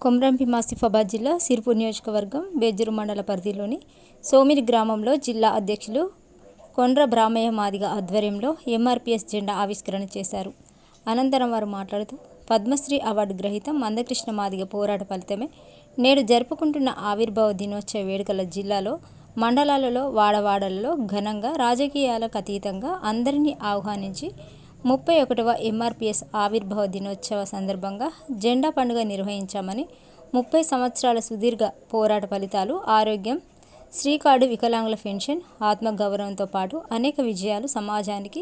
కొమ్రంభీం మాసిఫాబాద్ జిల్లా సిరుపు నియోజకవర్గం బేజూరు మండల పరిధిలోని సోమిరి గ్రామంలో జిల్లా అధ్యక్షులు కొండ్ర బ్రాహ్మయ్య మాదిగ ఆధ్వర్యంలో ఎంఆర్పిఎస్ జెండా ఆవిష్కరణ చేశారు. అనంతరం వారు మాట్లాడుతూ పద్మశ్రీ అవార్డు గ్రహీత మందకృష్ణ మాదిగ పోరాట ఫలితమే నేడు జరుపుకుంటున్న ఆవిర్భావ దినోత్సవ వేడుకల జిల్లాలో మండలాలలో వాడవాడలలో ఘనంగా రాజకీయాలకు అతీతంగా అందరినీ ఆహ్వానించి ముప్పై ఒకటవ ఎంఆర్పిఎస్ ఆవిర్భావ దినోత్సవ సందర్భంగా జెండా పండుగ నిర్వహించామని ముప్పై సంవత్సరాల సుదీర్ఘ పోరాట ఫలితాలు ఆరోగ్యం శ్రీకాడు వికలాంగుల పెన్షన్ ఆత్మగౌరవంతో పాటు అనేక విజయాలు సమాజానికి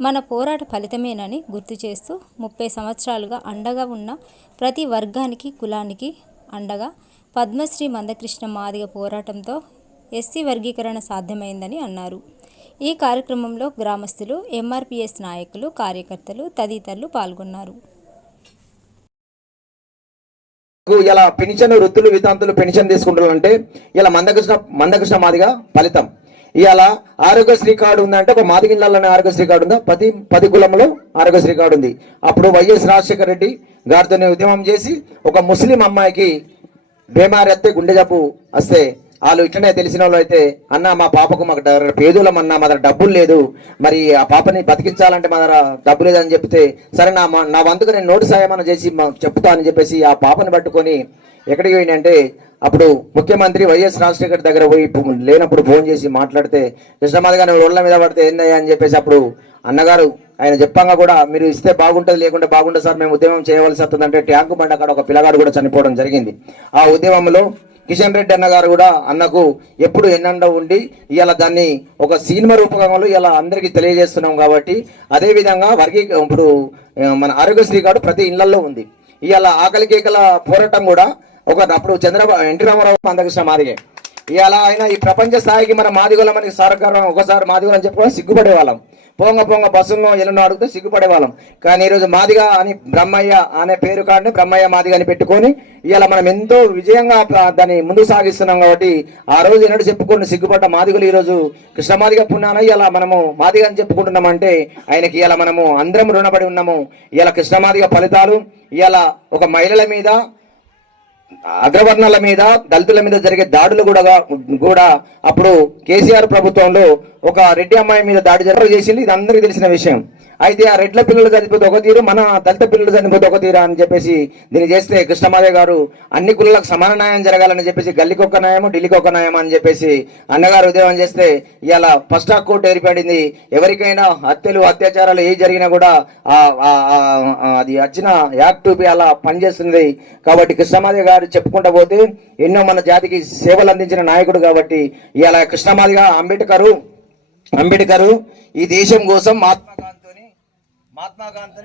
మన పోరాట ఫలితమేనని గుర్తు చేస్తూ ముప్పై సంవత్సరాలుగా అండగా ఉన్న ప్రతి వర్గానికి కులానికి అండగా పద్మశ్రీ మందకృష్ణ మాదిగ పోరాటంతో ఎస్సీ వర్గీకరణ సాధ్యమైందని అన్నారు. ఈ కార్యక్రమంలో గ్రామస్తులు ఎంఆర్పిఎస్ నాయకులు కార్యకర్తలు తదితరులు పాల్గొన్నారు. ఇలా పెన్షన్ వృత్తులు వితాంతులు పెన్షన్ తీసుకుంటారంటే ఇలా మందకృష్ణ మందకృష్ణ మాదిగా ఫలితం. ఇవాళ ఆరోగ్యశ్రీ కార్డు ఉందంటే ఒక మాదిగిళ్ళలోనే ఆరోగ్యశ్రీ కార్డు ఉందా? ప్రతి పది కులంలో ఆరోగ్యశ్రీ కార్డు ఉంది. అప్పుడు వైఎస్ రాజశేఖర రెడ్డి గారితోనే ఉద్యమం చేసి ఒక ముస్లిం అమ్మాయికి బేమారి అత్తే గుండె జబ్బు వస్తే వాళ్ళు ఇట్లనే తెలిసిన వాళ్ళు అయితే అన్న మా పాపకు మాకు డ- అన్న మా దగ్గర డబ్బులు లేదు. మరి ఆ పాపని బతికించాలంటే మా దగ్గర డబ్బు లేదని చెప్తే సరే నా మా- నా వంతుకు నేను నోటు సాయమని చేసి మా- చెప్తా అని చెప్పేసి ఆ పాపని పట్టుకొని ఎక్కడికి పోయినంటే అప్పుడు ముఖ్యమంత్రి వైఎస్ రాజశేఖర్ దగ్గర పోయి లేనప్పుడు ఫోన్ చేసి మాట్లాడితే కృష్ణమాది గారు రోడ్ల మీద పడితే ఏందయ్యా? అని చెప్పేసి అప్పుడు అన్నగారు ఆయన చెప్పంగా కూడా మీరు ఇస్తే బాగుంటుంది లేకుంటే బాగుంటుంది సార్ మేము ఉద్యమం చేయవలసి వస్తుందంటే ట్యాంకు బండ అక్కడ ఒక పిల్లగాడు కూడా చనిపోవడం జరిగింది. ఆ ఉద్యమంలో కిషన్ రెడ్డి అన్న గారు కూడా అన్నకు ఎప్పుడు ఎన్నండ ఉండి ఇలా దాన్ని ఒక సినిమా రూపకంలో ఇలా అందరికీ తెలియజేస్తున్నాం కాబట్టి అదేవిధంగా వర్గీ ఇప్పుడు మన ఆరోగ్యశ్రీ కార్డు ప్రతి ఇళ్ళలో ఉంది. ఇవాళ ఆకలి కేకల పోరాటం కూడా ఒక అప్పుడు చంద్రబాబు ఎన్టీ రామారావు అందకృష్ణ మాదిగే ఇలా ఆయన ఈ ప్రపంచ స్థాయికి మన మాదిగోళం మనకి సహకారం ఒకసారి మాదిగోళం చెప్పుకొని సిగ్గుపడే వాళ్ళం పోంగ పొంగ బస్సులో ఎల్లుండి అడిగితే సిగ్గుపడే వాళ్ళం కానీ ఈరోజు మాదిగ అని బ్రహ్మయ్య అనే పేరు కాడిని బ్రహ్మయ్య మాదిగా అని పెట్టుకొని ఇలా మనం ఎంతో విజయంగా దాన్ని ముందు సాగిస్తున్నాం కాబట్టి ఆ రోజు ఎన్నడూ చెప్పుకుని సిగ్గుపడ్డ మాదిగలు ఈరోజు కృష్ణ మాదిగ పుణ్యాన ఇలా మనము మాదిగ అని చెప్పుకుంటున్నామంటే ఆయనకి ఇలా మనము అందరం రుణపడి ఉన్నాము. ఇలా కృష్ణమాదిగ ఫలితాలు ఇలా ఒక మహిళల మీద అగ్రవర్ణాల మీద దళితుల మీద జరిగే దాడులు కూడా కూడా అప్పుడు కేసీఆర్ ప్రభుత్వంలో ఒక రెడ్డి అమ్మాయి మీద దాడి జరగ చేసింది. ఇది అందరికీ తెలిసిన విషయం. అయితే ఆ రెడ్ల పిల్లలు చనిపోతే ఒక తీరు మన దళిత పిల్లలు చనిపోతే ఒక తీరు అని చెప్పేసి దీన్ని చేస్తే కృష్ణమాదే గారు అన్ని కులాలకు సమాన న్యాయం జరగాలని చెప్పేసి గల్లీకి ఒక న్యాయం ఢిల్లీకి ఒక న్యాయం అని చెప్పేసి అన్నగారు ఉద్యమం చేస్తే ఇవాళ ఫస్ట్ టాక్ కోర్టు ఏర్పడింది. ఎవరికైనా హత్యలు అత్యాచారాలు ఏ జరిగినా కూడా అది వచ్చిన యాక్ట్ అలా పనిచేస్తుంది. కాబట్టి కృష్ణమాది గారు చెప్పుకుంటా పోతే ఎన్నో మన జాతికి సేవలు అందించిన నాయకుడు కాబట్టి ఇవాళ కృష్ణమాదిగా అంబేద్కరు అంబేద్కరు ఈ దేశం కోసం మహాత్మా మహాత్మా గాంధీని